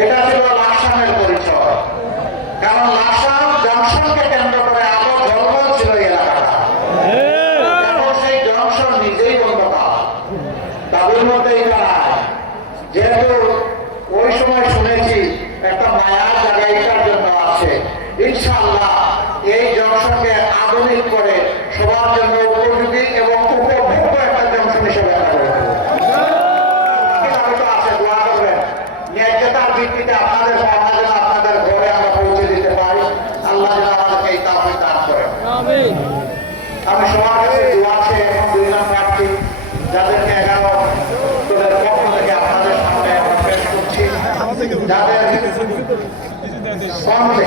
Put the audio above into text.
এটা ছিল লাকসামের পরিচয়। কারণ লাকসাম জংশনকে কেন্দ্র করে আরও জঙ্গল ছিল এলাকাটা। হ্যাঁ। সেই জংশন নিজেই বন্ধ পাওয়া তাদের মধ্যে যেহেতু ওই সময় শুনেছি একটা মায়া জায়গা জন্য আছে। ইনশাআল্লাহ এই জংশনকে আধুনিক আমি সবার কাছে দোয়া আছে এখন দুইজন প্রার্থী যাদেরকে এগারো দলের পক্ষ থেকে আপনাদের সামনে আমরা পেশ করছি, যাদের কর্মে